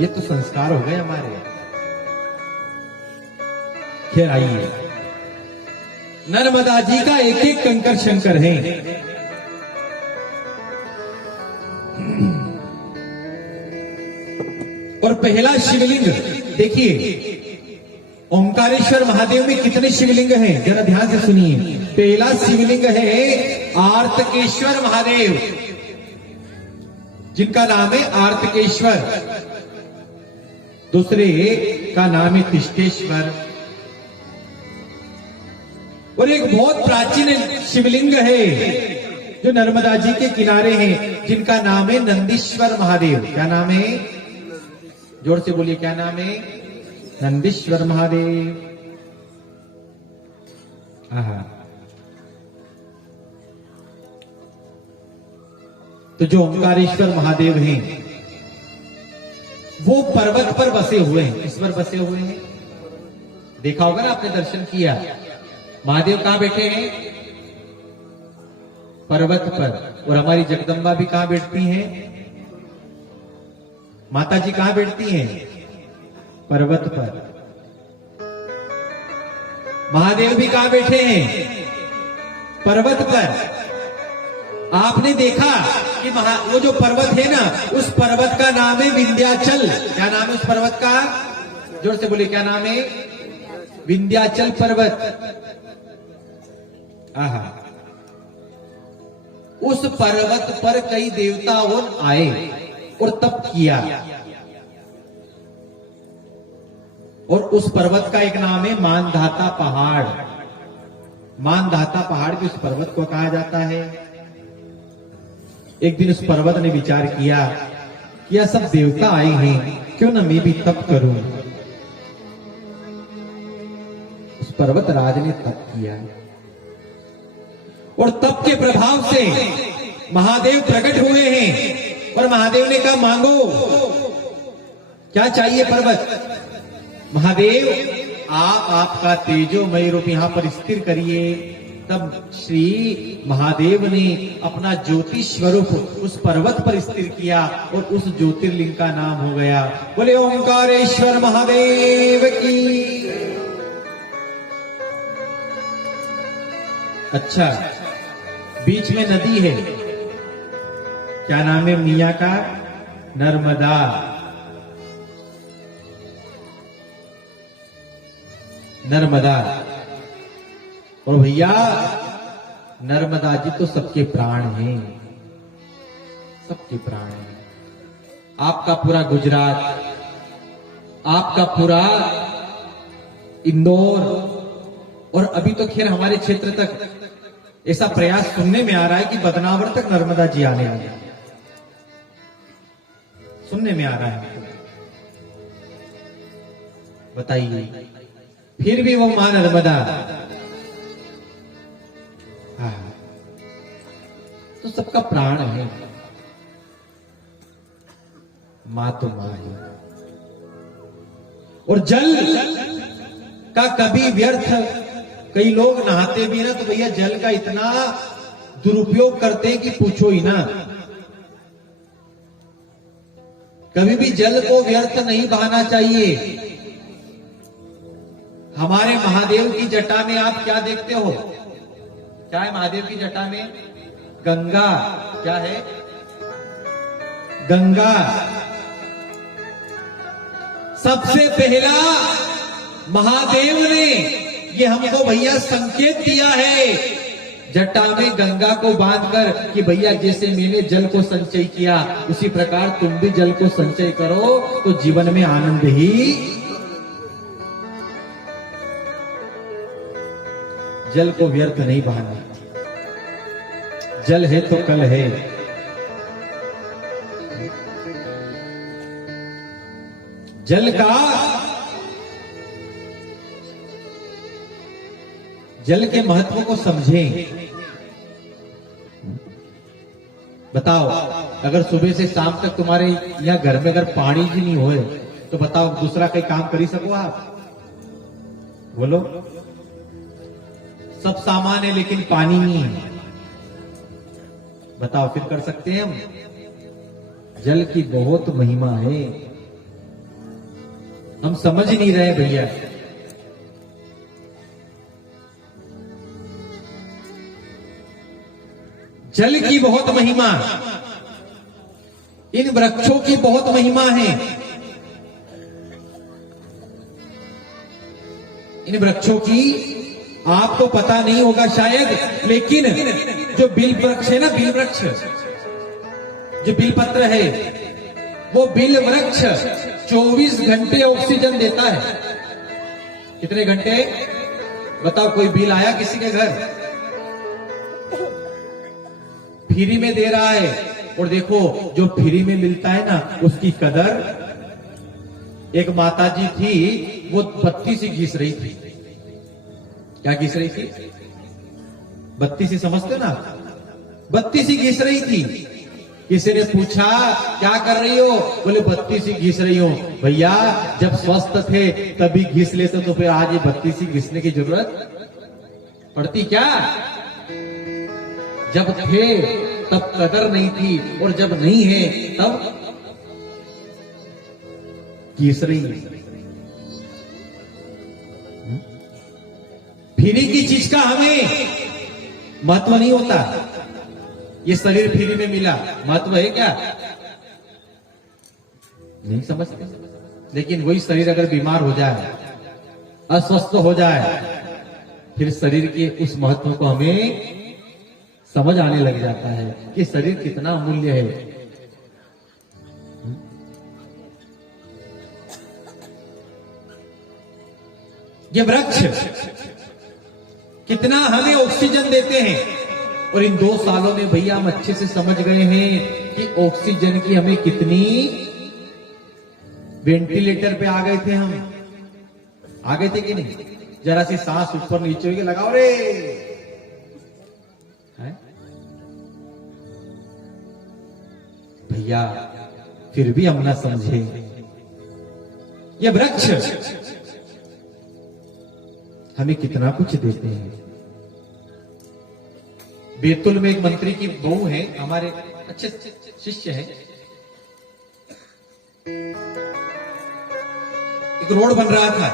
ये तो संस्कार हो गए हमारे। खैर आइए, नर्मदा जी का एक एक कंकर शंकर है। और पहला शिवलिंग देखिए, ओंकारेश्वर महादेव में कितने शिवलिंग हैं, जरा ध्यान से सुनिए। पहला शिवलिंग है आर्तकेश्वर महादेव, जिनका नाम है आर्तकेश्वर। दूसरे का नाम है तिष्ठेश्वर। और एक बहुत प्राचीन शिवलिंग है जो नर्मदा जी के किनारे है, जिनका नाम है नंदीश्वर महादेव। क्या नाम है? जोर से बोलिए, क्या नाम है? नंदीश्वर महादेव। तो जो ओंकारेश्वर महादेव हैं, वो पर्वत पर बसे हुए हैं। किस पर बसे हुए हैं? देखा होगा ना, आपने दर्शन किया। महादेव कहां बैठे हैं? पर्वत पर। और हमारी जगदम्बा भी कहां बैठती हैं? माता जी कहां बैठती हैं? पर्वत पर। महादेव भी कहां बैठे हैं? पर्वत पर। आपने देखा कि वो जो पर्वत है ना, उस पर्वत का नाम है विंध्याचल। क्या नाम है उस पर्वत का? जोर से बोलिए, क्या नाम है? विंध्याचल पर्वत। उस पर्वत पर कई देवताओं आए और तप किया। और उस पर्वत का एक नाम है मानधाता पहाड़। मानधाता पहाड़ भी उस पर्वत को कहा जाता है। एक दिन उस पर्वत ने विचार किया कि यह सब देवता आए हैं, क्यों ना मैं भी तप करूं। उस पर्वत राज ने तप किया और तप के प्रभाव से महादेव प्रकट हुए हैं। और महादेव ने कहा, मांगो, क्या चाहिए पर्वत? महादेव, आपका तेजोमय रूप यहां पर स्थिर करिए। तब श्री महादेव ने अपना ज्योति स्वरूप उस पर्वत पर स्थिर किया और उस ज्योतिर्लिंग का नाम हो गया, बोले ओंकारेश्वर महादेव की। अच्छा, बीच में नदी है, क्या नाम है मियां का? नर्मदा। नर्मदा। और भैया, नर्मदा जी तो सबके प्राण हैं, सबके प्राण हैं। आपका पूरा गुजरात, आपका पूरा इंदौर, और अभी तो खैर हमारे क्षेत्र तक ऐसा प्रयास सुनने में आ रहा है कि बदनावर तक नर्मदा जी आने वाले, सुनने में आ रहा है। बताइए, फिर भी वो मां नर्मदा। तो सबका प्राण है। मां तो मां है। और जल का कभी व्यर्थ, कई लोग नहाते भी ना तो भैया जल का इतना दुरुपयोग करते हैं कि पूछो ही ना। कभी भी जल को व्यर्थ नहीं बहाना चाहिए। हमारे महादेव की जटा में आप क्या देखते हो? क्या है महादेव की जटा में? गंगा। क्या है? गंगा। सबसे पहला महादेव ने ये हमको भैया संकेत दिया है, जटा में गंगा को बांधकर, कि भैया जैसे मैंने जल को संचय किया उसी प्रकार तुम भी जल को संचय करो, तो जीवन में आनंद ही। जल को व्यर्थ नहीं बहाना। जल है तो कल है। जल के महत्व को समझें। बताओ, अगर सुबह से शाम तक तुम्हारे यहाँ घर में अगर पानी भी नहीं होए तो बताओ दूसरा कोई काम कर ही सको आप? बोलो। सब सामान है लेकिन पानी नहीं है, बताओ फिर कर सकते हैं हम? जल की बहुत महिमा है। हम समझ ही नहीं रहे भैया। जल की बहुत महिमा, इन वृक्षों की बहुत महिमा है। इन वृक्षों की आपको पता नहीं होगा शायद, लेकिन जो बिल वृक्ष है ना, बिल वृक्ष, जो बिलपत्र है, वो बिल वृक्ष 24 घंटे ऑक्सीजन देता है। कितने घंटे बताओ? कोई बिल आया किसी के घर? फ्री में दे रहा है। और देखो, जो फ्री में मिलता है ना, उसकी कदर। एक माताजी थी, वो बत्ती सी घिस रही थी। क्या घिस रही थी? बत्ती सी, समझते ना? बत्ती सी घिस रही थी। किसी ने पूछा क्या कर रही हो? बोले बत्ती सी घिस रही हो। भैया, जब स्वस्थ थे तभी घिस लेते, तो फिर आज ये बत्ती सी घिसने की जरूरत पड़ती क्या? जब थे तब कदर नहीं थी, और जब नहीं है तब घिस रही है। फ्री की चीज का हमें महत्व नहीं होता। ये शरीर फ्री में मिला, महत्व है क्या? नहीं समझते। लेकिन वही शरीर अगर बीमार हो जाए, अस्वस्थ हो जाए, फिर शरीर के उस महत्व को हमें समझ आने लग जाता है कि शरीर कितना अमूल्य है। ये वृक्ष कितना हमें ऑक्सीजन देते हैं, और इन 2 सालों में भैया हम अच्छे से समझ गए हैं कि ऑक्सीजन की हमें कितनी। वेंटिलेटर पे आ गए थे हम, आ गए थे कि नहीं? जरा सी सांस ऊपर नीचे होगी, लगाओ रे, है? भैया फिर भी हम ना समझे। ये वृक्ष हमें कितना कुछ देते हैं। बैतुल में एक मंत्री की बहू है, हमारे अच्छे शिष्य है। एक रोड बन रहा था,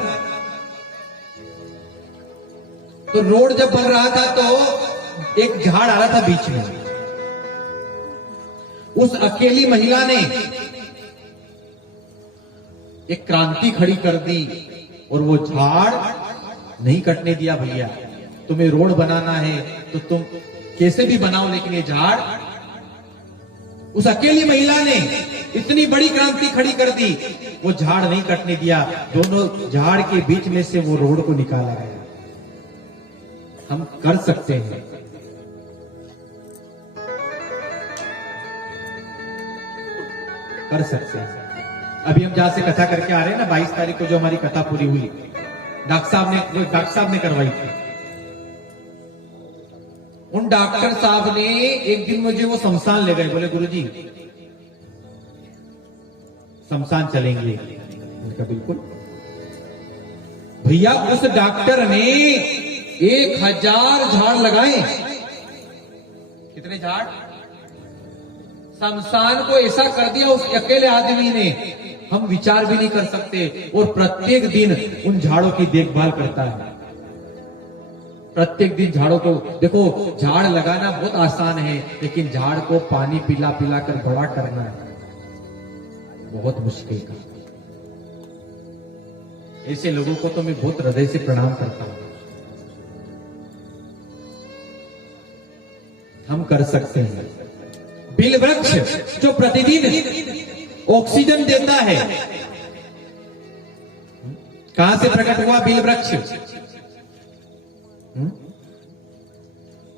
तो रोड जब बन रहा था तो एक झाड़ आ रहा था बीच में। उस अकेली महिला ने एक क्रांति खड़ी कर दी, और वो झाड़ नहीं कटने दिया। भैया, तुम्हें रोड बनाना है तो तुम कैसे भी बनाओ, लेकिन ये झाड़, उस अकेली महिला ने इतनी बड़ी क्रांति खड़ी कर दी, वो झाड़ नहीं कटने दिया। दोनों झाड़ के बीच में से वो रोड को निकाला गया। हम कर सकते हैं। कर सकते हैं। अभी हम जहां से कथा करके आ रहे हैं ना, 22 तारीख को जो हमारी कथा पूरी हुई, डॉक्टर साहब ने करवाई थी। उन डॉक्टर साहब ने एक दिन मुझे वो शमशान ले गए। बोले गुरुजी शमशान चलेंगे। उनका बिल्कुल। भैया, उस डॉक्टर ने 1000 झाड़ लगाए। कितने झाड़? शमशान को ऐसा कर दिया उस अकेले आदमी ने, हम विचार भी नहीं कर सकते। और प्रत्येक दिन उन झाड़ों की देखभाल करता है। प्रत्येक दिन झाड़ों को देखो, झाड़ लगाना बहुत आसान है, लेकिन झाड़ को पानी पिला पिला कर बड़ा करना बहुत मुश्किल का। ऐसे लोगों को तो मैं बहुत हृदय से प्रणाम करता हूं। हम कर सकते हैं। बिल वृक्ष जो प्रतिदिन ऑक्सीजन देता है, कहां से प्रकट हुआ बिल वृक्ष?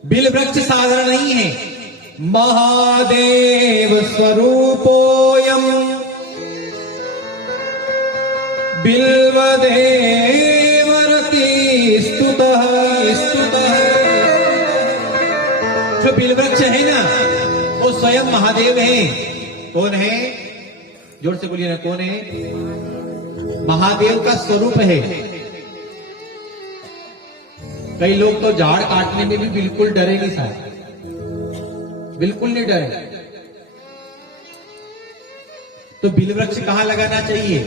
बिल वृक्ष साधारण नहीं है। महादेव स्वरूपोयम बिल्वदेवरति स्तुतः। जो बिल वृक्ष है ना, वो स्वयं महादेव है। कौन है? जोर से बोलिए ना, कौन है? महादेव का स्वरूप है। कई लोग तो झाड़ काटने में भी बिल्कुल डरे नहीं साहब, बिल्कुल नहीं डरे। तो बिल वृक्ष कहां लगाना चाहिए?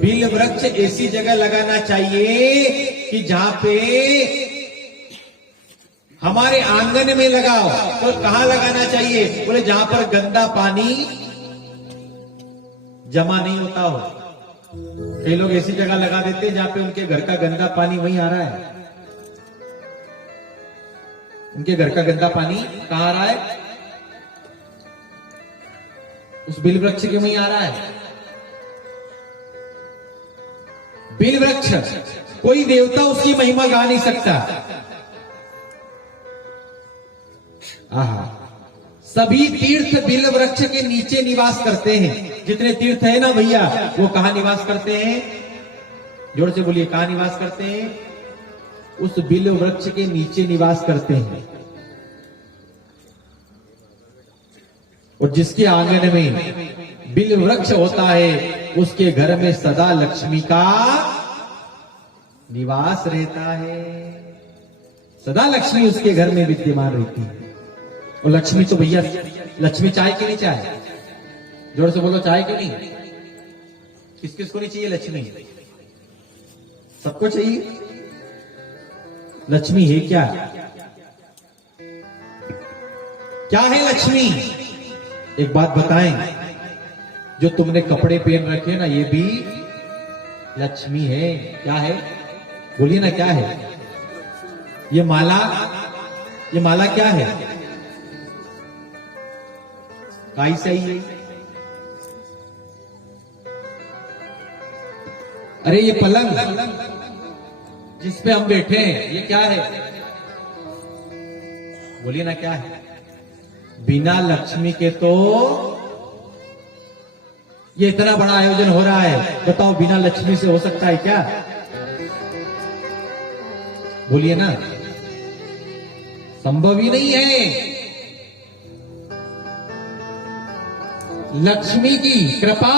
बिल वृक्ष ऐसी जगह लगाना चाहिए कि जहां पे हमारे आंगन में लगाओ। तो कहां लगाना चाहिए? बोले जहां पर गंदा पानी जमा नहीं होता हो। कई लोग ऐसी जगह लगा देते हैं जहां पे उनके घर का गंदा पानी वहीं आ रहा है। उनके घर का गंदा पानी कहां आ रहा है? उस बिल वृक्ष के वहीं आ रहा है। बिल वृक्ष कोई देवता उसकी महिमा गा नहीं सकता। आहा, सभी तीर्थ बिल वृक्ष के नीचे निवास करते हैं। जितने तीर्थ है ना भैया, वो कहां निवास करते हैं? जोर से बोलिए, कहां निवास करते हैं? उस बिल वृक्ष के नीचे निवास करते हैं। और जिसके आंगन में बिल वृक्ष होता है, उसके घर में सदा लक्ष्मी का निवास रहता है। सदा लक्ष्मी उसके घर में विद्यमान रहती है। और लक्ष्मी तो भैया, लक्ष्मी चाहे कि नहीं चाहे? जोर से बोलो, चाहे कि नहीं? किस किस को नहीं चाहिए लक्ष्मी? सबको चाहिए। लक्ष्मी है क्या? क्या है लक्ष्मी? एक बात बताएं, जो तुमने कपड़े पहन रखे ना, ये भी लक्ष्मी है। क्या है? बोलिए ना, क्या है? ये माला क्या है? काई सही है? अरे ये पलंग जिस पे हम बैठे हैं, ये क्या है? बोलिए ना, क्या है? बिना लक्ष्मी के तो ये इतना बड़ा आयोजन हो रहा है, बताओ बिना लक्ष्मी से हो सकता है क्या? बोलिए ना, संभव ही नहीं है। लक्ष्मी की कृपा।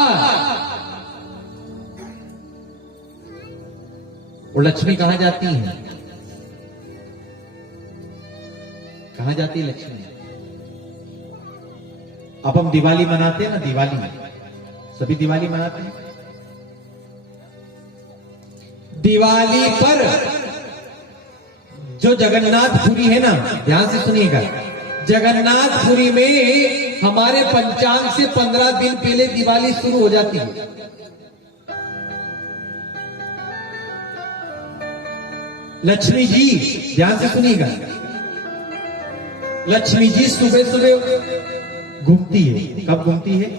और लक्ष्मी कहां जाती है? कहां जाती है लक्ष्मी? अब हम दिवाली मनाते हैं ना, दिवाली सभी दिवाली मनाते हैं। दिवाली पर जो जगन्नाथपुरी है ना, ध्यान से सुनिएगा, जगन्नाथपुरी में हमारे पंचांग से 15 दिन पहले दिवाली शुरू हो जाती है। लक्ष्मी जी, ध्यान से सुनिएगा, लक्ष्मी जी सुबह सुबह घूमती है। कब घूमती है?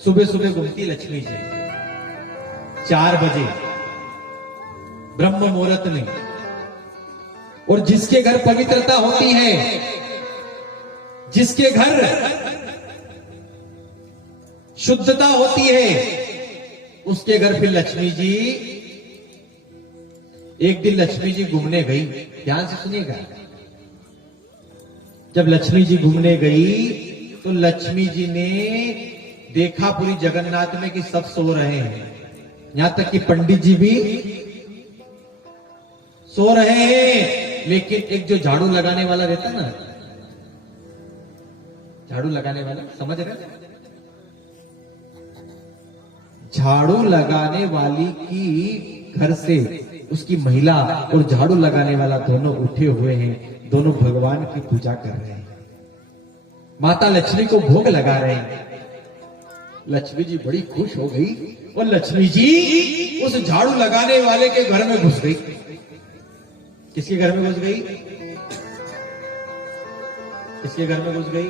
सुबह सुबह घूमती है लक्ष्मी जी 4 बजे ब्रह्म मुहूर्त में। और जिसके घर पवित्रता होती है, जिसके घर शुद्धता होती है, उसके घर फिर लक्ष्मी जी। एक दिन लक्ष्मी जी घूमने गई, ध्यान से सुनिएगा, जब लक्ष्मी जी घूमने गई तो लक्ष्मी जी ने देखा पूरी जगन्नाथ में कि सब सो रहे हैं, यहां तक कि पंडित जी भी सो रहे हैं। लेकिन एक जो झाड़ू लगाने वाला रहता ना, झाड़ू लगाने वाला, समझ रहे? झाड़ू लगाने वाली की घर से उसकी महिला और झाड़ू लगाने वाला दोनों उठे हुए हैं, दोनों भगवान की पूजा कर रहे हैं, माता लक्ष्मी को भोग लगा रहे हैं। लक्ष्मी जी बड़ी खुश हो गई और लक्ष्मी जी उस झाड़ू लगाने वाले के घर में घुस गई। किसके घर में घुस गई? किसके घर में घुस गई?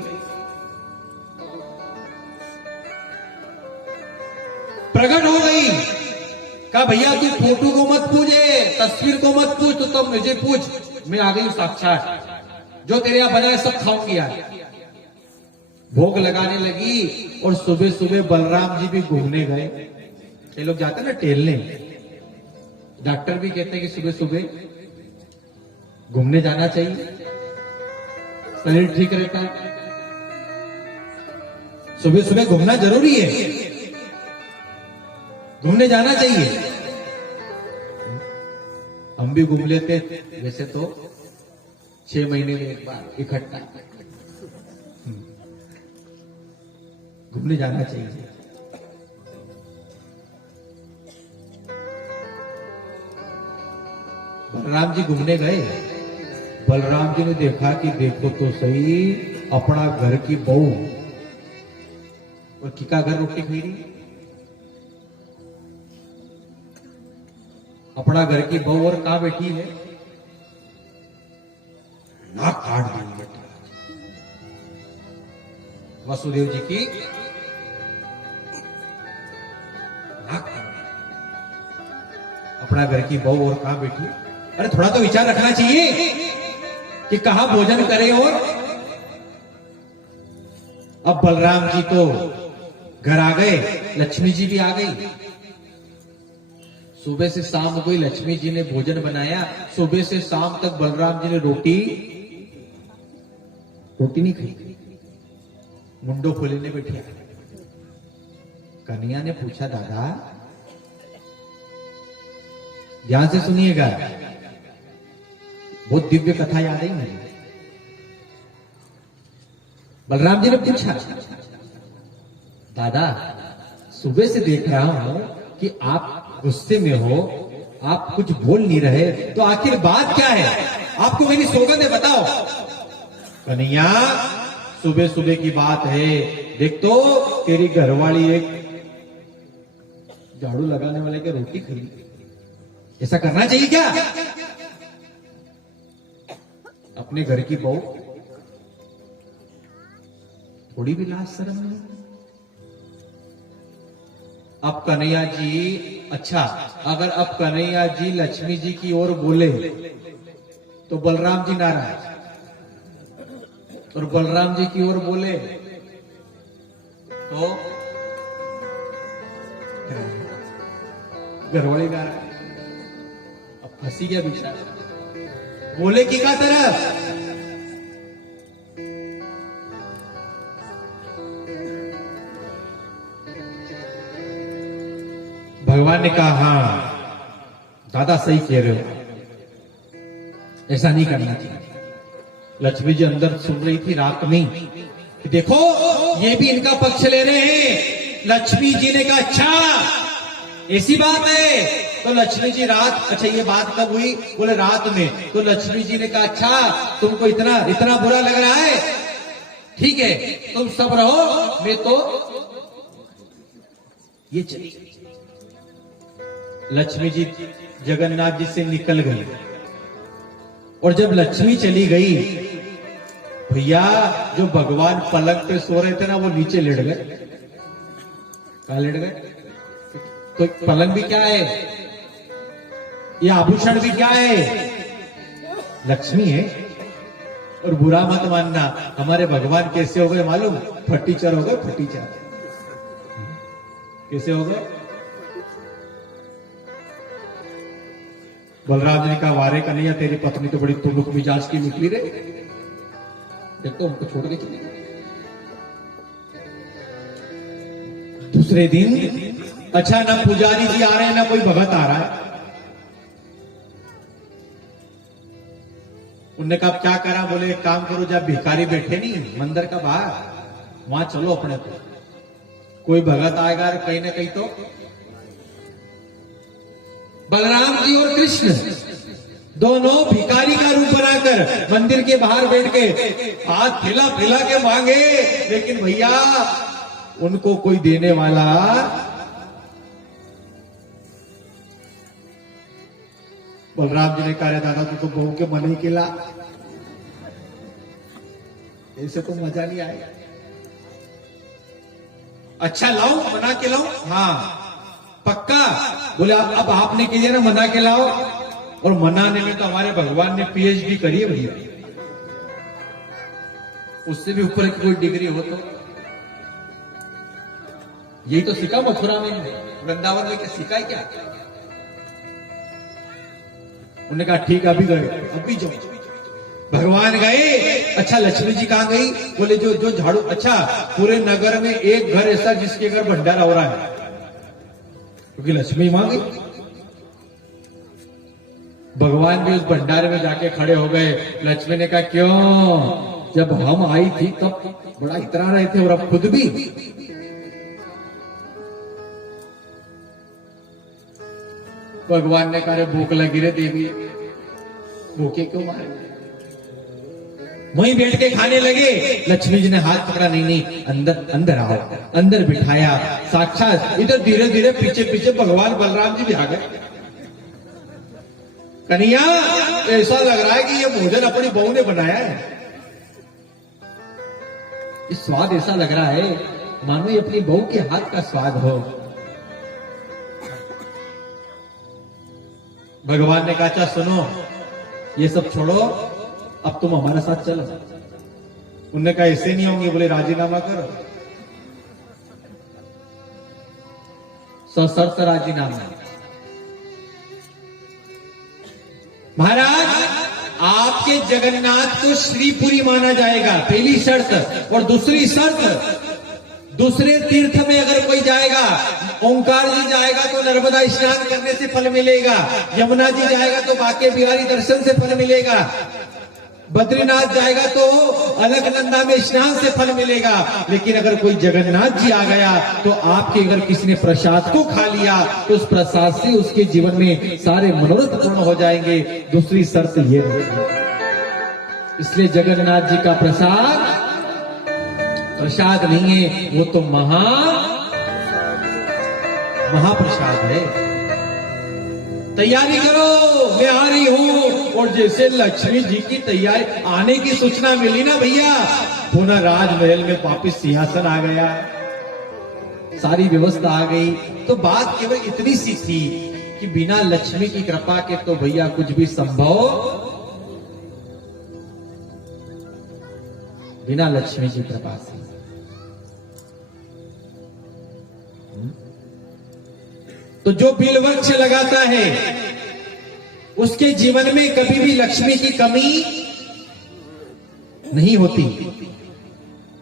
प्रकट हो गई। कहा भैया तू फोटो को मत पूछे, तस्वीर को मत पूछ, तो तब मुझे पूछ, मैं आ गई हूं साक्षात, जो तेरे यहां बनाए सब खाऊंगी यार। भोग लगाने लगी और सुबह सुबह बलराम जी भी घूमने गए। ये लोग जाते हैं ना टहलने, डॉक्टर भी कहते हैं कि सुबह सुबह घूमने जाना चाहिए, शरीर ठीक रहता है। सुबह सुबह घूमना जरूरी है, घूमने जाना चाहिए। हम भी घूम लेते वैसे तो 6 महीने में एक बार इकट्ठा, घूमने जाना चाहिए। बलराम जी घूमने गए। बलराम जी ने देखा कि देखो तो सही, अपना घर की बहू और किका घर रोटी खाई रही। अपना घर की बहू और कहां बैठी है, नाक काट दी बेटा। वसुदेव जी की नाक काट दी। अपना घर की बहू और कहां बैठी। अरे थोड़ा तो विचार रखना चाहिए कि कहां भोजन करें। और अब बलराम जी तो घर आ गए, लक्ष्मी जी भी आ गई। सुबह से शाम हो गई, लक्ष्मी जी ने भोजन बनाया। सुबह से शाम तक बलराम जी ने रोटी नहीं खाई, मुंडो खोले ने बैठे। कन्हैया ने पूछा, दादा ध्यान से सुनिएगा, बहुत दिव्य कथा याद आई मुझे। बलराम जी ने पूछा, दादा सुबह से देख रहा हूं कि आप गुस्से में हो, आप कुछ बोल नहीं रहे, तो आखिर बात क्या है? आपको मेरी सौगंध है, बताओ। कन्हैया सुबह सुबह की बात है, देख तो तेरी घरवाली एक झाड़ू लगाने वाले के रोटी खाई। ऐसा करना चाहिए क्या? अपने घर की बहू थोड़ी भी लाज शर्म नहीं। अब कन्हैया जी, अच्छा अगर अब कन्हैया जी लक्ष्मी जी की ओर बोले तो बलराम जी नाराज, और बलराम जी की ओर बोले तो घरवाली नाराज। अब फंसी गया बेचारा, बोले की का तरफ। भगवान ने कहा, हाँ दादा सही कह रहे हो, ऐसा नहीं करना चाहिए। लक्ष्मी जी अंदर सुन रही थी रात में, देखो ये भी इनका पक्ष ले रहे हैं। लक्ष्मी जी ने कहा, अच्छा ऐसी बात है। तो लक्ष्मी जी रात, अच्छा ये बात कब हुई? बोले रात में। तो लक्ष्मी जी ने कहा, अच्छा तुमको इतना बुरा लग रहा है, ठीक है तुम सब रहो, मैं तो ये चली। लक्ष्मी जी जगन्नाथ जी से निकल गई, और जब लक्ष्मी चली गई, भैया जो भगवान पलंग पे सो रहे थे ना, वो नीचे लेट गए। कहां लेट गए? तो पलंग भी क्या है, ये आभूषण भी क्या है? लक्ष्मी है। और बुरा मत मानना, हमारे भगवान कैसे हो गए मालूम? फटीचर हो गए, फटीचर। कैसे हो गए? बलराम जी ने कहा, वारे कन्हैया तेरी पत्नी तो बड़ी तुमुक मिजाज की निकली रे, देखो उनको छोड़ के चली गई। दूसरे दिन, अच्छा ना पुजारी जी आ रहे हैं ना कोई भगत आ रहा है। उनने कहा क्या करा? बोले एक काम करो, जब भिखारी बैठे नहीं मंदिर का बाहर, वहां चलो अपने को, कोई भगत आएगा कहीं ना कहीं तो। बलराम जी और कृष्ण दोनों भिखारी का रूप बनाकर मंदिर के बाहर बैठ के हाथ फैला फैला के मांगे, लेकिन भैया उनको कोई देने वाला। बलराम जी ने कहा, दादा तू तो बहू के मन ही खिला, ऐसे तो मजा नहीं आएगा। अच्छा लाओ, मना के लाओ। हाँ पक्का? बोले अब आपने कीजिए ना, मना के लाओ। और मनाने में तो हमारे भगवान ने पीएचडी करी है भैया, उससे भी ऊपर की कोई डिग्री हो तो। यही तो सीखा मथुरा में, वृंदावन में क्या सीखा है क्या? उन्होंने कहा ठीक, अभी गए, अभी जाओ। भगवान गए। अच्छा लक्ष्मी जी कहां गई? बोले जो झाड़ू, अच्छा पूरे नगर में एक घर ऐसा जिसके घर भंडारा हो रहा है, क्योंकि लक्ष्मी मांगी। भगवान भी उस भंडारे में जाके खड़े हो गए। लक्ष्मी ने कहा, क्यों? जब हम आई थी तब बड़ा इतरा रहे थे, और अब खुद भी। भगवान ने कहा, भूख लगी रे देवी, भूखे क्यों मारे? वहीं बैठ के खाने लगे। लक्ष्मी जी ने हाथ पकड़ा, नहीं नहीं अंदर अंदर आओ, अंदर बिठाया। साक्षात इधर धीरे धीरे पीछे पीछे भगवान बलराम जी भी आ गए। कन्हैया, ऐसा लग रहा है कि ये भोजन अपनी बहू ने बनाया है। इस स्वाद ऐसा लग रहा है मानो ये अपनी बहू के हाथ का स्वाद हो। भगवान ने कहा, अच्छा सुनो, ये सब छोड़ो, अब तुम हमारे साथ चलो। उनने कहा ऐसे नहीं होंगे, बोले राजीनामा करो। सशर्त राजीनामा। महाराज, आपके जगन्नाथ को श्रीपुरी माना जाएगा, पहली शर्त। और दूसरी शर्त, दूसरे तीर्थ में अगर कोई जाएगा, ओंकार जी जाएगा तो नर्मदा स्नान करने से फल मिलेगा, यमुना जी जाएगा तो बाके बिहारी दर्शन से फल मिलेगा, बद्रीनाथ जाएगा तो अलकनंदा में स्नान से फल मिलेगा। लेकिन अगर कोई जगन्नाथ जी आ गया तो आपके अगर किसी ने प्रसाद को खा लिया तो उस प्रसाद से उसके जीवन में सारे मनोरथ पूर्ण हो जाएंगे। दूसरी शर्त ये है, इसलिए जगन्नाथ जी का प्रसाद प्रसाद नहीं है, वो तो महाप्रसाद है। तैयारी करो, मैं आ रही हूं। और जैसे लक्ष्मी जी की तैयारी, आने की सूचना मिली ना भैया, पुनः राजमहल में वापिस सिंहासन आ गया, सारी व्यवस्था आ गई। तो बात केवल इतनी सी थी कि बिना लक्ष्मी की कृपा के तो भैया कुछ भी संभव, बिना लक्ष्मी की कृपा से। तो जो बिल वृक्ष लगाता है उसके जीवन में कभी भी लक्ष्मी की कमी नहीं होती।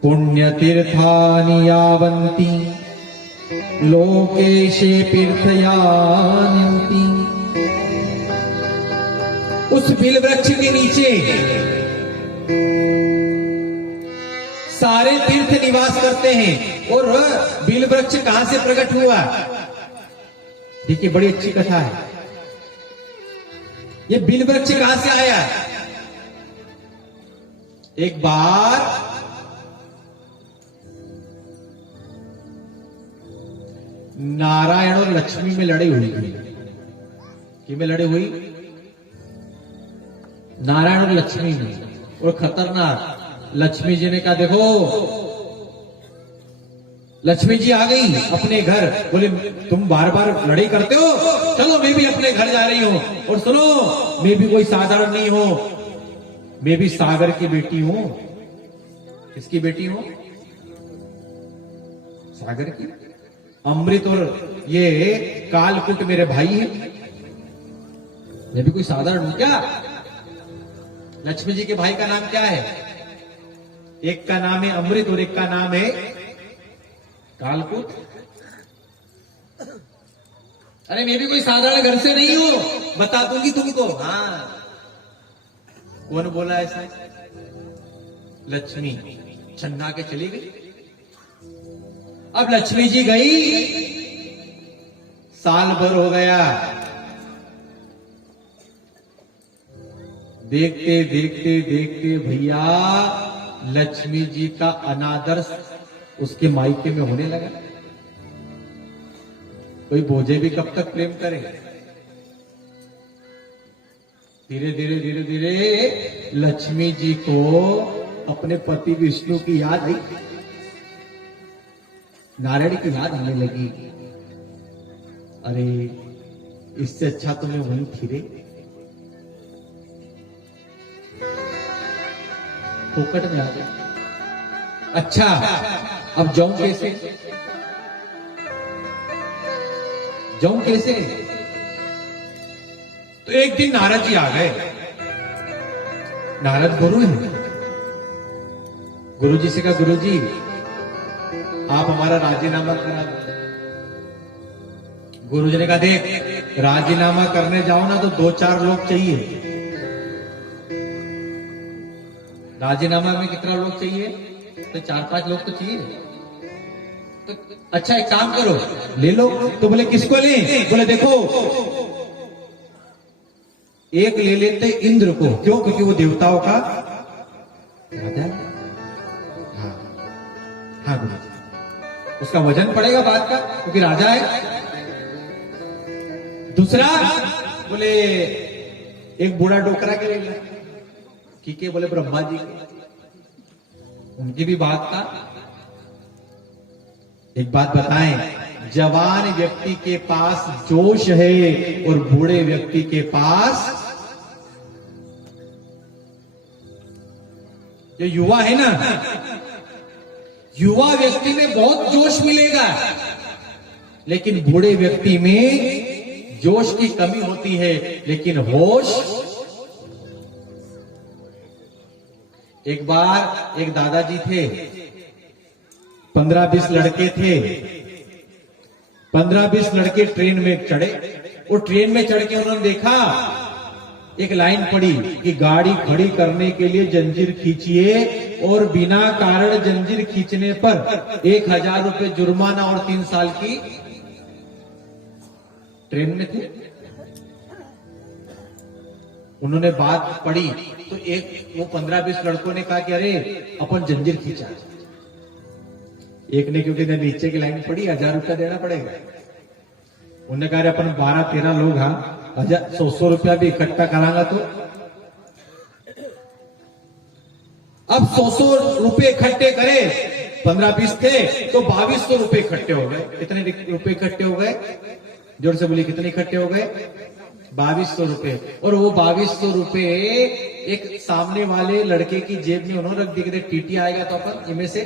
पुण्य तीर्थानि यावन्ति लोकेशे तीर्थयान्ति। उस बिल वृक्ष के नीचे सारे तीर्थ निवास करते हैं। और बिल वृक्ष कहां से प्रकट हुआ? देखिए, बड़ी अच्छी कथा है। ये बिल वृक्ष कहां से आया? एक बार नारायण और लक्ष्मी में लड़ाई हुई थी। कि में लड़ाई हुई? नारायण और लक्ष्मी में। और खतरनाक, लक्ष्मी जी ने कहा देखो, लक्ष्मी जी आ गई अपने घर, बोले तुम बार बार लड़ाई करते हो, चलो मैं भी अपने घर जा रही हूं। और सुनो, मैं भी कोई साधारण नहीं हूं, मैं भी सागर की बेटी हूं। किसकी बेटी हूं? सागर की। अमृत और ये कालकूट मेरे भाई हैं, मैं भी कोई साधारण हूं क्या? लक्ष्मी जी के भाई का नाम क्या है? एक का नाम है अमृत और एक का नाम है कालकूट। अरे मैं भी कोई साधारण घर से नहीं हूं, बता दूंगी तुमको। हाँ, कौन बोला ऐसा? लक्ष्मी छन्ना के चली गई। अब लक्ष्मी जी गई, साल भर हो गया, देखते देखते देखते भैया लक्ष्मी जी का अनादर उसके मायके में होने लगा। कोई बोझे भी कब तक प्रेम करे? धीरे धीरे धीरे धीरे लक्ष्मी जी को अपने पति विष्णु की याद आई, नारायण की याद आने लगी। अरे इससे अच्छा तो मैं वहीं फिरे, फोकट में आ गया। अच्छा अब जाऊं कैसे? जाऊं कैसे? तो एक दिन नारद जी आ गए। नारद गुरु है। गुरु जी से कहा, गुरु जी आप हमारा राजीनामा करा दो। गुरु जी ने कहा, देख राजीनामा करने जाओ ना तो 2-4 लोग चाहिए। राजीनामा में कितना लोग चाहिए? तो 4-5 लोग तो चाहिए। तो अच्छा एक काम करो, ले लो। तो बोले किसको ले? बोले देखो एक ले लेते इंद्र को, क्यों? क्योंकि वो देवताओं का राजा है। हाँ हाँ गुरु जी, उसका वजन पड़ेगा बात का, क्योंकि राजा है। दूसरा बोले एक बूढ़ा डोकरा के ले लिया, ठीक है, बोले ब्रह्मा जी के, उनकी भी बात था। एक बात बताएं, जवान व्यक्ति के पास जोश है और बूढ़े व्यक्ति के पास, जो युवा है ना, युवा व्यक्ति में बहुत जोश मिलेगा, लेकिन बूढ़े व्यक्ति में जोश की कमी होती है, लेकिन होश। एक बार एक दादाजी थे, 15-20 लड़के थे, 15-20 लड़के ट्रेन में चढ़े, और ट्रेन में चढ़ के उन्होंने देखा एक लाइन पड़ी कि गाड़ी खड़ी करने के लिए जंजीर खींचिए, और बिना कारण जंजीर खींचने पर 1000 रुपए जुर्माना और 3 साल की। ट्रेन में थे, उन्होंने बात पढ़ी तो एक वो 15-20 लड़कों ने कहा कि अरे अपन जंजीर खींचा। एक ने, क्योंकि नीचे की लाइन पड़ी, 1000 रुपया देना पड़ेगा। उन्होंने कहा अपन 12-13 लोग, हाँ 100 रुपया भी इकट्ठा करांगा तो। अब 100 रुपए इकट्ठे करे, 15-20 थे तो 2200 रुपए इकट्ठे हो गए। कितने रुपए इकट्ठे हो गए? जोर से बोलिए, कितने इकट्ठे हो गए? 2200 रुपए। और वो 2200 रुपए एक सामने वाले लड़के की जेब में उन्होंने रख दिए, टीटी आएगा तो अपन इनमें से।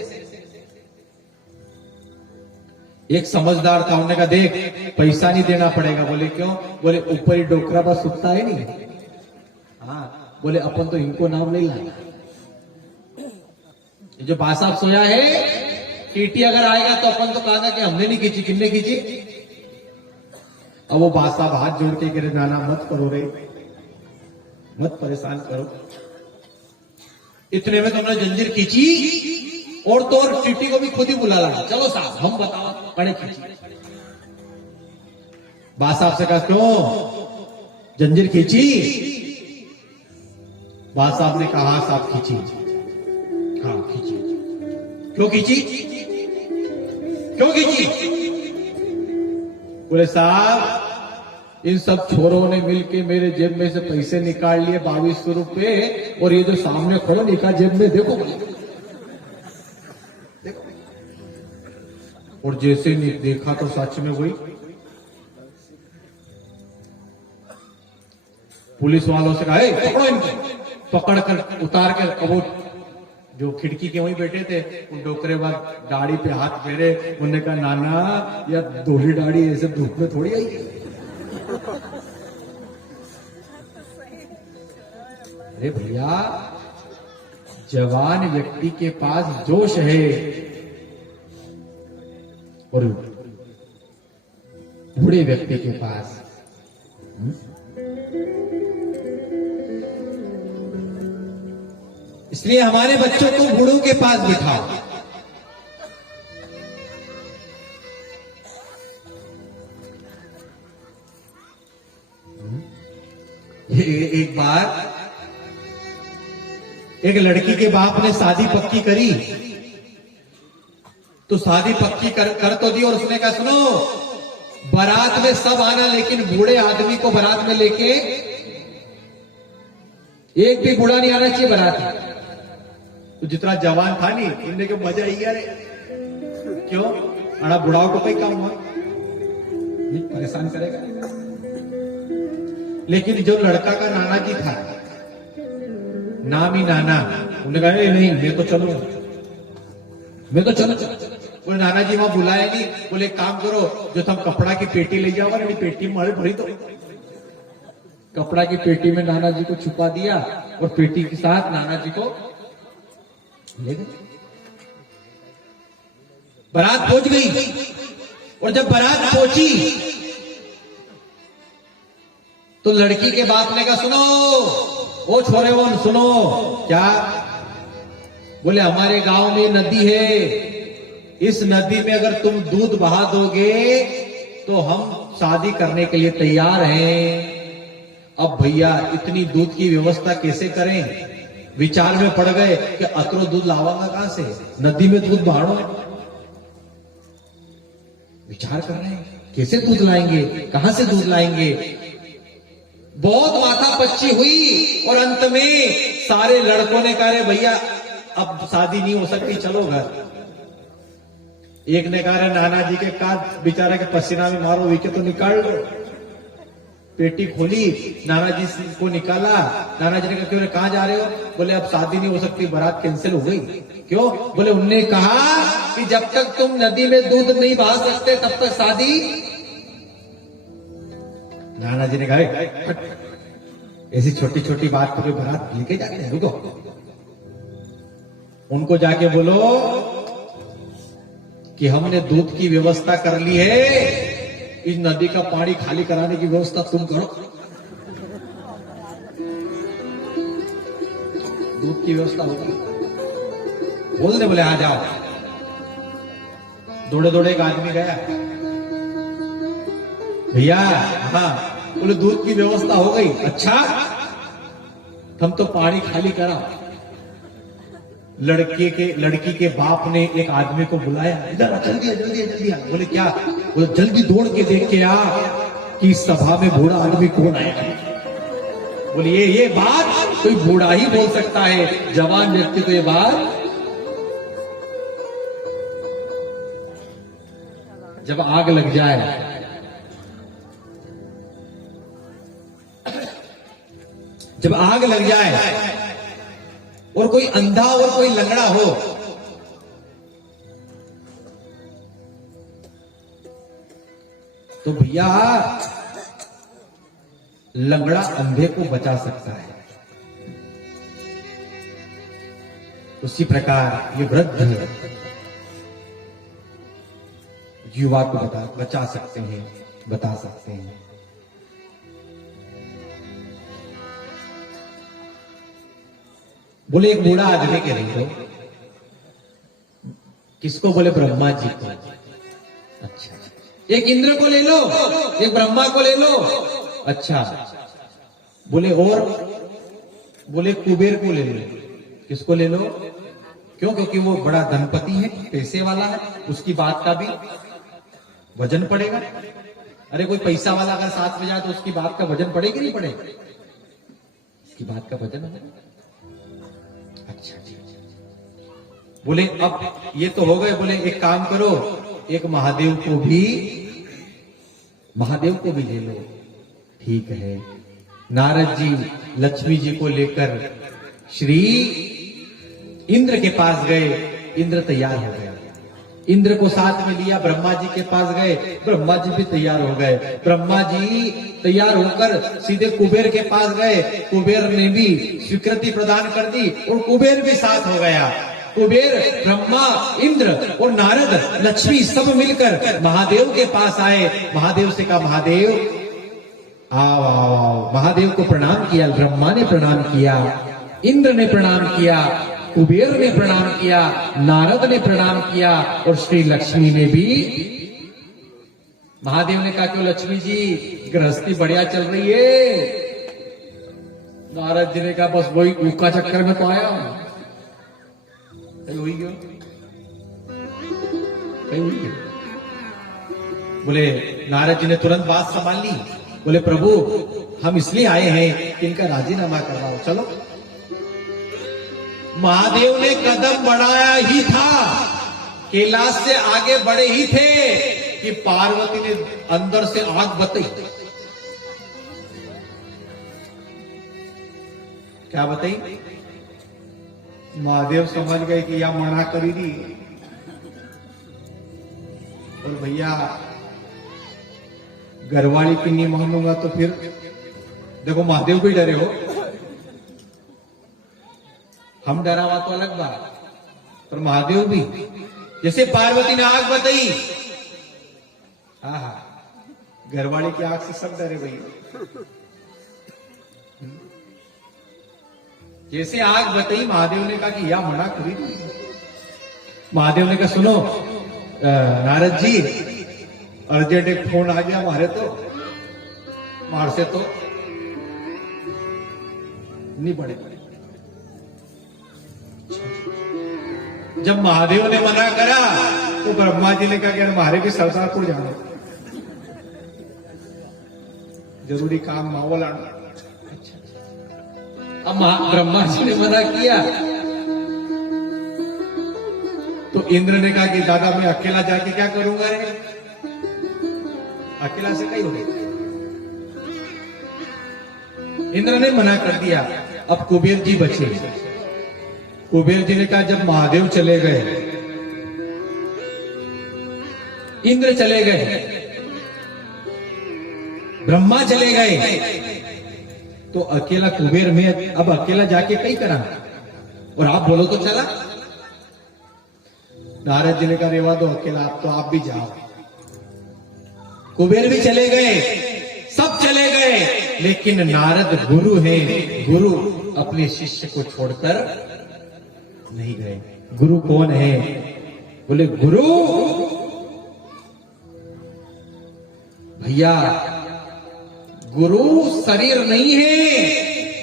एक समझदार था, उन्होंने कहा देख पैसा नहीं देना पड़ेगा। बोले क्यों? बोले ऊपर ही डोकरा बस सुखता है नहीं। हाँ, बोले अपन तो इनको नाम नहीं लाना, जो बासाब सोया है, टीटी अगर आएगा तो अपन तो कहा कि हमने नहीं खींची, किसने खींची? अब वो बासाब हाथ जोड़ के कह रहे नाना मत करो रे, मत परेशान करो। इतने में तो उन्होंने जंजीर खींची, और तो और टीटी को भी खुद ही बुला ला, चलो साहब हम बताओ, कड़े खींची। बासाब से कहा क्यों जंजीर खींची? बासाब ने कहा साहब खींची। हाँ खींची। क्यों खींची? क्यों खींची? बोले साहब इन सब छोरों ने मिलके मेरे जेब में से पैसे निकाल लिए 2200 रुपए, और ये जो सामने खड़े निकाल जेब में, देखो देखो। और जैसे नहीं देखा तो सच में वही पुलिस वालों से कहा पकड़ो इनको, पकड़ कर उतार कर। वो जो खिड़की के वहीं बैठे थे, उन डोकरे बाद दाढ़ी पे हाथ फेरे, उन्होंने कहा नाना या दोहरी दाढ़ी ऐसे धूप में थोड़ी आई। अरे भैया, जवान व्यक्ति के पास जोश है और बूढ़े व्यक्ति के पास इसलिए हमारे बच्चों को बूढ़ों के पास बिठाओ। एक बार एक लड़की के बाप ने शादी पक्की करी, तो शादी पक्की कर तो दी, और उसने कहा सुनो बारात में सब आना, लेकिन बूढ़े आदमी को बारात में लेके एक भी बूढ़ा नहीं आना चाहिए बारात में। तो जितना जवान था नहीं, इनने को मजा ही गया रे। क्यों? अड़ा बुढ़ाओं को कोई काम हुआ नहीं, परेशान करेगा। लेकिन जो लड़का का नाना जी था, नाम ही नाना, उन्होंने कहा नहीं मैं तो चलूं, मैं तो चलो। बोले नाना जी वहां बुलाया नहीं। बोले काम करो, जो तुम कपड़ा की पेटी ले जाओ, मेरी पेटी में भरी दो। कपड़ा की पेटी में नाना जी को छुपा दिया, और पेटी के साथ नाना जी को ले गए। बारात पहुंच गई, और जब बारात पहुंची तो लड़की के बाप ने कहा सुनो ओ छोरे वो सुनो। क्या? बोले हमारे गांव में नदी है, इस नदी में अगर तुम दूध बहा दोगे तो हम शादी करने के लिए तैयार हैं। अब भैया इतनी दूध की व्यवस्था कैसे करें? विचार में पड़ गए कि अतरो दूध लावांगा कहां से, नदी में दूध बहाड़ो। विचार कर रहे हैं कैसे दूध लाएंगे, कहां से दूध लाएंगे। बहुत माथा पच्ची हुई और अंत में सारे लड़कों ने कहा, भैया अब शादी नहीं हो सकती, चलो घर। एक ने कहा, नाना जी के काट बेचारा के पसीना में मारो, विके तो निकाल लो। पेटी खोली, नाना जी को निकाला। नाना जी ने कहा, क्यों, कहां जा रहे हो? बोले अब शादी नहीं हो सकती, बारात कैंसिल हो गई। क्यों? बोले उनने कहा कि जब तक तुम नदी में दूध नहीं बहा सकते तब तक शादी। नाना जी ने कहा, ऐसी छोटी छोटी बात पर कोई बारात लेके जाते हैं, रुको। उनको जाके बोलो कि हमने दूध की व्यवस्था कर ली है, इस नदी का पानी खाली कराने की व्यवस्था तुम करो। दूध की व्यवस्था होगी, बोल दे। बोले आ जाओ। दौड़े दौड़े एक आदमी गया, भैया हाँ। बोले दूध की व्यवस्था हो गई। अच्छा, हम तो पानी खाली करा। लड़की के बाप ने एक आदमी को बुलाया, इधर जल्दी जल्दी जल्दी। बोले क्या? बोले जल्दी दौड़ के देख के आ कि इस सभा में बूढ़ा आदमी कौन आया। बोले ये बात कोई बूढ़ा ही बोल सकता है, जवान व्यक्ति तो ये बात। जब आग लग जाए, जब आग लग जाए और कोई अंधा और कोई लंगड़ा हो, तो भैया लंगड़ा अंधे को बचा सकता है। उसी प्रकार ये वृद्ध युवा को बचा सकते हैं, बता सकते हैं। बोले एक बूढ़ा आदमी के नहीं हो, किसको? बोले ब्रह्मा जी को। अच्छा, एक इंद्र को ले लो, एक ब्रह्मा को ले लो। अच्छा, बोले और? बोले कुबेर को ले लो। किसको ले लो? क्यों? क्योंकि वो बड़ा धनपति है, पैसे वाला है, उसकी बात का भी वजन पड़ेगा। अरे कोई पैसा वाला अगर साथ में जाए तो उसकी बात का वजन पड़ेगा नहीं पड़ेगा? उसकी बात का वजन है। अच्छा जी। बोले अब ये तो हो गए। बोले एक काम करो, एक महादेव को भी ले लो। ठीक है। नारद जी लक्ष्मी जी को लेकर श्री इंद्र के पास गए। इंद्र तैयार हो गए, इंद्र को साथ में लिया। ब्रह्मा जी के पास गए, ब्रह्मा जी भी तैयार हो गए। ब्रह्मा जी तैयार होकर सीधे कुबेर के पास गए। कुबेर ने भी स्वीकृति प्रदान कर दी और कुबेर भी साथ हो गया। कुबेर, ब्रह्मा, इंद्र और नारद, लक्ष्मी सब मिलकर महादेव के पास आए। महादेव से कहा, महादेव आओ आओ आओ। महादेव को प्रणाम किया। ब्रह्मा ने प्रणाम किया, इंद्र ने प्रणाम किया, कुबेर ने प्रणाम किया, नारद ने प्रणाम किया और श्री लक्ष्मी ने भी। महादेव ने कहा, क्यों लक्ष्मी जी, गृहस्थी बढ़िया चल रही है? नारद जी ने कहा, बस वही ऊका चक्कर में तो आया। हुई क्यों? बोले नारद जी ने तुरंत बात संभाल ली। बोले प्रभु, हम इसलिए आए हैं कि इनका राजीनामा करवाओ, चलो। महादेव ने कदम बढ़ाया ही था, कैलाश से आगे बढ़े ही थे कि पार्वती ने अंदर से आग बताई। क्या बताई? महादेव समझ गए कि यह मना करी दी। और भैया घरवाली की नहीं मानूंगा तो फिर देखो, महादेव भी डरे हो, हम डरा हुआ तो अलग बात, पर महादेव भी। जैसे पार्वती ने आग बताई, घरवाली की आग से सब डरे भैया। जैसे आग बताई, महादेव ने कहा कि या मना करी। महादेव ने कहा, सुनो नारद जी, अर्जेंट एक फोन आ गया हमारे से तो नहीं पड़ेगा। जब महादेव ने मना करा तो ब्रह्मा जी ने कहा कि हमारे भी सरसापुर जाना, जरूरी काम माहौल आना। अब ब्रह्मा जी ने मना किया तो इंद्र ने कहा कि दादा मैं अकेला जाके क्या करूंगा रे, अकेला से कहीं हो गई। इंद्र ने मना कर दिया। अब कुबेर जी बचे। कुबेर जी ने कहा जब महादेव चले गए, इंद्र चले गए, ब्रह्मा चले गए, तो अकेला कुबेर में अब अकेला जाके कहीं करा, और आप बोलो तो चला। नारद जी ने कहा रेवा दो अकेला, आप तो आप भी जाओ। कुबेर भी चले गए, सब चले गए, लेकिन नारद गुरु हैं, गुरु अपने शिष्य को छोड़कर नहीं गए। गुरु कौन है? बोले गुरु भैया, गुरु शरीर नहीं है।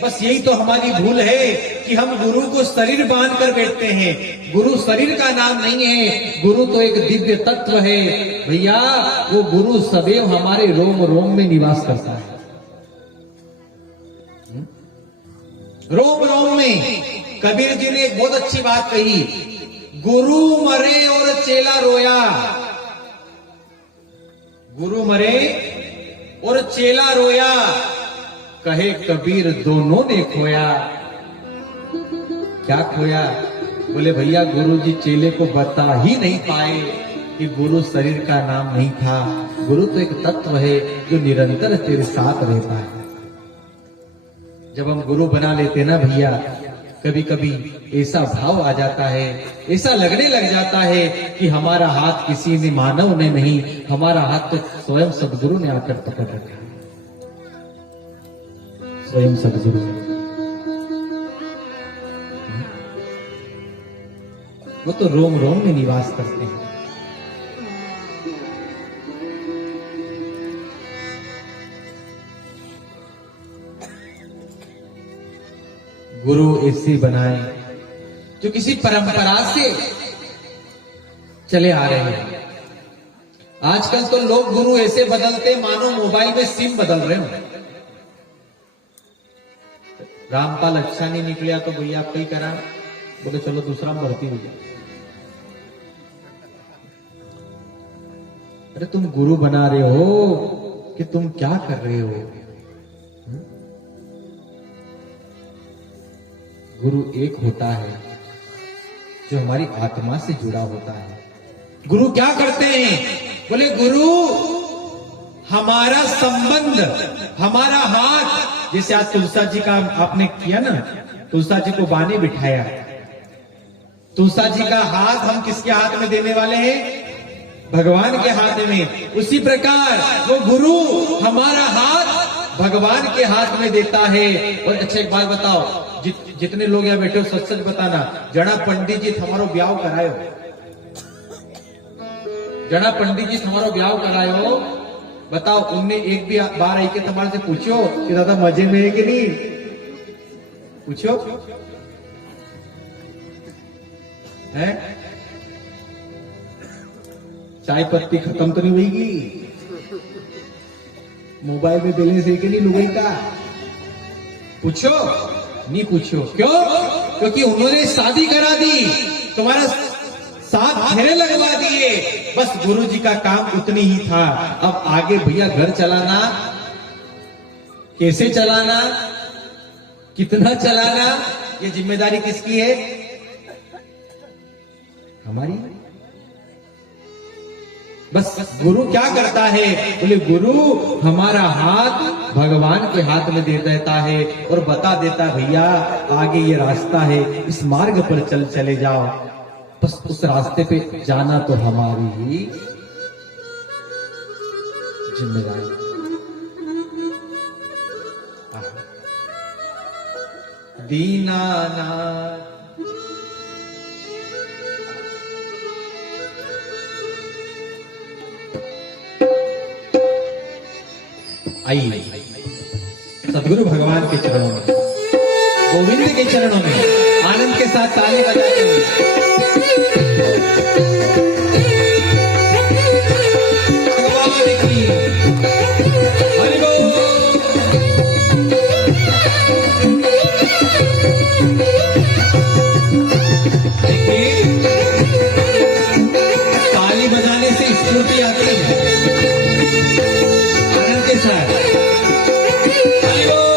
बस यही तो हमारी भूल है कि हम गुरु को शरीर बांध कर बैठते हैं। गुरु शरीर का नाम नहीं है, गुरु तो एक दिव्य तत्व है भैया। वो गुरु सदैव हमारे रोम रोम में निवास करता है, रोम रोम में। कबीर जी ने एक बहुत अच्छी बात कही, गुरु मरे और चेला रोया। गुरु मरे और चेला रोया, कहे कबीर दोनों ने खोया। क्या खोया? बोले भैया गुरु जी चेले को बता ही नहीं पाए कि गुरु शरीर का नाम नहीं था। गुरु तो एक तत्व है जो निरंतर तेरे साथ रहता है। जब हम गुरु बना लेते ना भैया, कभी कभी ऐसा भाव आ जाता है, ऐसा लगने लग जाता है कि हमारा हाथ किसी ने मानव ने नहीं, हमारा हाथ तो स्वयं सदगुरु ने आकर पकड़ रखा है। स्वयं सदगुरु वो तो रोम रोम में निवास करते हैं। गुरु ऐसे बनाए जो किसी परंपरा से चले आ रहे हैं। आजकल तो लोग गुरु ऐसे बदलते मानो मोबाइल में सिम बदल रहे हो। रामपाल अच्छा नहीं निकलिया तो भैया आप कहीं करा, बोले चलो दूसरा भर्ती हो जाए। अरे तुम गुरु बना रहे हो कि तुम क्या कर रहे हो? गुरु एक होता है जो हमारी आत्मा से जुड़ा होता है। गुरु क्या करते हैं? बोले गुरु हमारा संबंध, हमारा हाथ। जैसे आज तुलसा जी का आपने किया ना, तुलसा जी को बानी बिठाया, तुलसा जी का हाथ हम किसके हाथ में देने वाले हैं? भगवान के हाथ में। उसी प्रकार वो गुरु हमारा हाथ भगवान के हाथ में देता है। और अच्छा एक बात बताओ, जितने लोग यहाँ बैठे हो सच सच बताना, जड़ा पंडित जी हमारो ब्याह करायो, जड़ा पंडित जी हमारो ब्याह करायो, बताओ उनने एक भी बार आई के तुम्हारे से पूछो कि दादा मजे में है कि नहीं? पूछो है? चाय पत्ती खत्म तो नहीं होगी? मोबाइल में बैलेंस है कि नहीं लुगाई का? पूछो नहीं? पूछो क्यों? क्योंकि उन्होंने शादी करा दी, तुम्हारा साथ घेरे लगवा दिए। बस गुरु जी का काम उतनी ही था। अब आगे भैया घर चलाना, कैसे चलाना, कितना चलाना, ये जिम्मेदारी किसकी है? हमारी। बस गुरु क्या करता है? बोले गुरु हमारा हाथ भगवान के हाथ में दे देता है और बता देता भैया आगे ये रास्ता है, इस मार्ग पर चले जाओ। बस उस रास्ते पे जाना तो हमारी ही जिम्मेदारी। दीनानाथ आइए सदगुरु भगवान के चरणों में गोविंद के चरणों में आनंद के साथ ताली बजाते हुए भगवान की हरि बोल। देखिए, ताली बजाने से स्फूर्ति आती है आनंद के साथ। हरि बोल।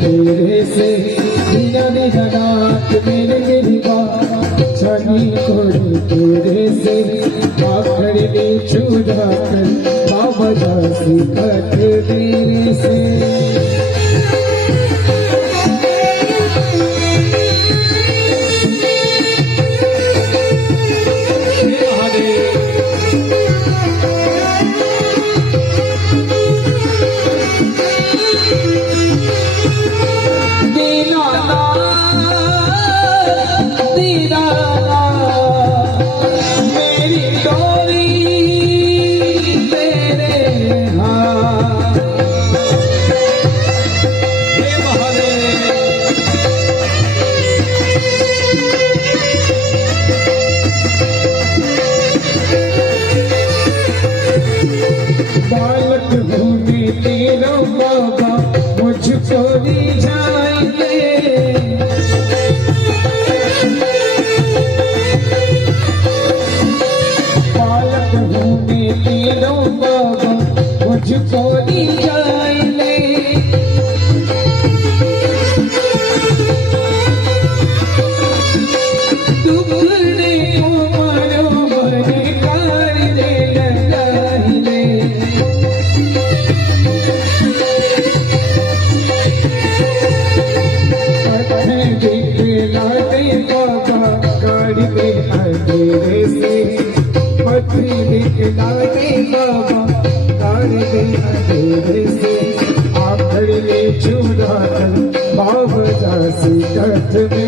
तेरे से बिना निगरात मेरे गिरवा छनी कोड़ी तेरे से आखिर में छुड़ा कर बाबा दासी कट तेरे से बालक भूमि तेरा बाबा मुझको रिझाएंगे बालक भूमि तेरा बाबा मुझको रिझाएंगे दुखने को मरो मरे कार दे लगाइले दिखलाते बाबा गाड़ी में अंधेरे से पत्नी दिखलाते बाबा गाड़ी में अंधेरे से आखिर में चुरा कर बाबा दासी कट में